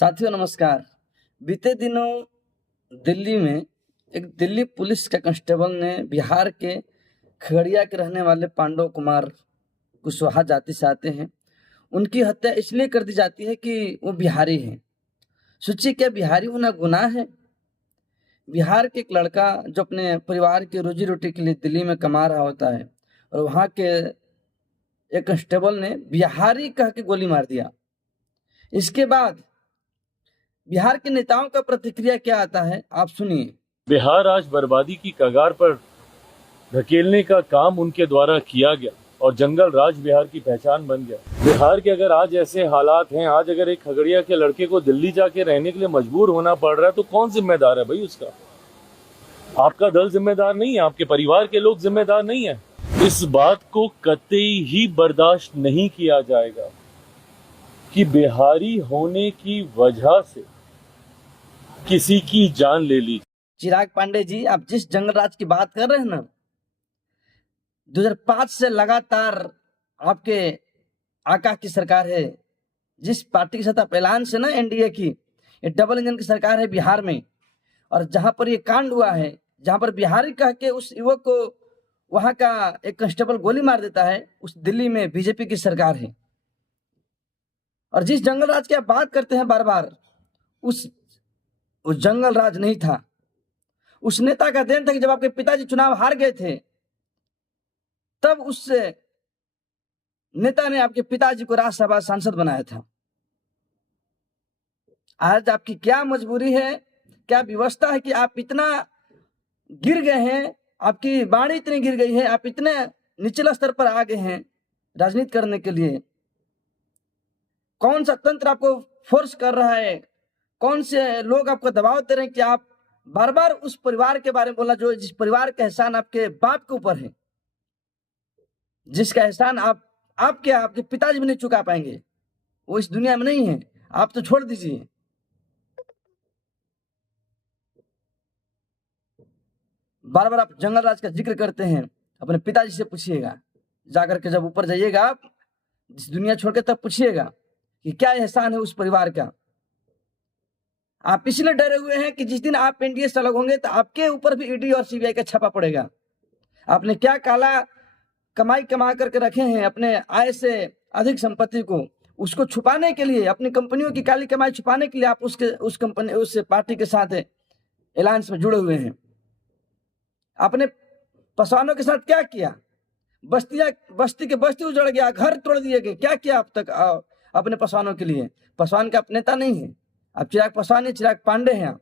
साथियों नमस्कार। बीते दिनों दिल्ली में एक दिल्ली पुलिस के कांस्टेबल ने बिहार के खगड़िया के रहने वाले पांडव कुमार कुशवाहा जाति से आते हैं, उनकी हत्या इसलिए कर दी जाती है कि वो बिहारी हैं। सोचिए, क्या बिहारी होना गुनाह है? बिहार के एक लड़का जो अपने परिवार की रोजी रोटी के लिए दिल्ली में कमा रहा होता है और वहाँ के एक कांस्टेबल ने बिहारी कह के गोली मार दिया। इसके बाद बिहार के नेताओं का प्रतिक्रिया क्या आता है, आप सुनिए। बिहार आज बर्बादी की कगार पर धकेलने का काम उनके द्वारा किया गया और जंगल राज बिहार की पहचान बन गया। बिहार के अगर आज ऐसे हालात हैं, आज अगर एक खगड़िया के लड़के को दिल्ली जाके रहने के लिए मजबूर होना पड़ रहा है, तो कौन जिम्मेदार है भाई उसका? आपका दल जिम्मेदार नहीं है, आपके परिवार के लोग जिम्मेदार नहीं है। इस बात को कतई ही बर्दाश्त नहीं किया जाएगा कि बिहारी होने की वजह से किसी की जान ले ली। चिराग पांडे जी, आप जिस जंगल राज की बात कर रहे हैं ना, 2005 से लगातार आपके आका की सरकार है। जिस पार्टी के साथ आप ऐलान से ना एनडीए की, ये डबल इंजन की सरकार है बिहार में। और जहां पर ये कांड हुआ है, जहां पर बिहारी कह के उस युवक को वहां का एक कांस्टेबल गोली मार देता है, उस दिल्ली में बीजेपी की सरकार है। और जिस जंगल राज की आप बात करते हैं बार बार, उस जंगल राज नहीं था। उस नेता का देन था कि जब आपके पिताजी चुनाव हार गए थे, तब उस नेता ने आपके पिताजी को राज्यसभा सांसद बनाया था। आज आपकी क्या मजबूरी है, क्या व्यवस्था है कि आप इतना गिर गए हैं, आपकी वाणी इतनी गिर गई है, आप इतने निचला स्तर पर आ गए हैं राजनीति करने के लिए? कौन सा तंत्र आपको फोर्स कर रहा है? कौन से लोग आपको दबाव दे रहे हैं कि आप बार बार उस परिवार के बारे में बोलना, जो जिस परिवार का एहसान आपके बाप के ऊपर है, जिसका एहसान आपके पिताजी भी नहीं चुका पाएंगे, वो इस दुनिया में नहीं है। आप तो छोड़ दीजिए। बार बार आप जंगल राज का जिक्र करते हैं, अपने पिताजी से पूछिएगा जाकर के, जब ऊपर जाइएगा आप इस दुनिया छोड़ के, तब पूछिएगा कि क्या एहसान है उस परिवार का। आप इसलिए डरे हुए हैं कि जिस दिन आप एनडीए से अलग होंगे तो आपके ऊपर भी ईडी और सीबीआई का छापा पड़ेगा। आपने क्या काला कमाई कमा करके रखे हैं अपने आय से अधिक संपत्ति को, उसको छुपाने के लिए, अपनी कंपनियों की काली कमाई छुपाने के लिए आप उस पार्टी के साथ एलायंस में जुड़े हुए हैं। आपने पासवानों के साथ क्या किया? बस्ती के बस्ती उजड़ गया, घर तोड़ दिए गए। क्या किया अब तक अपने पासवानों के लिए? पासवान का आप नेता नहीं है, आप चिराग पासवान, चिराग पांडे हैं।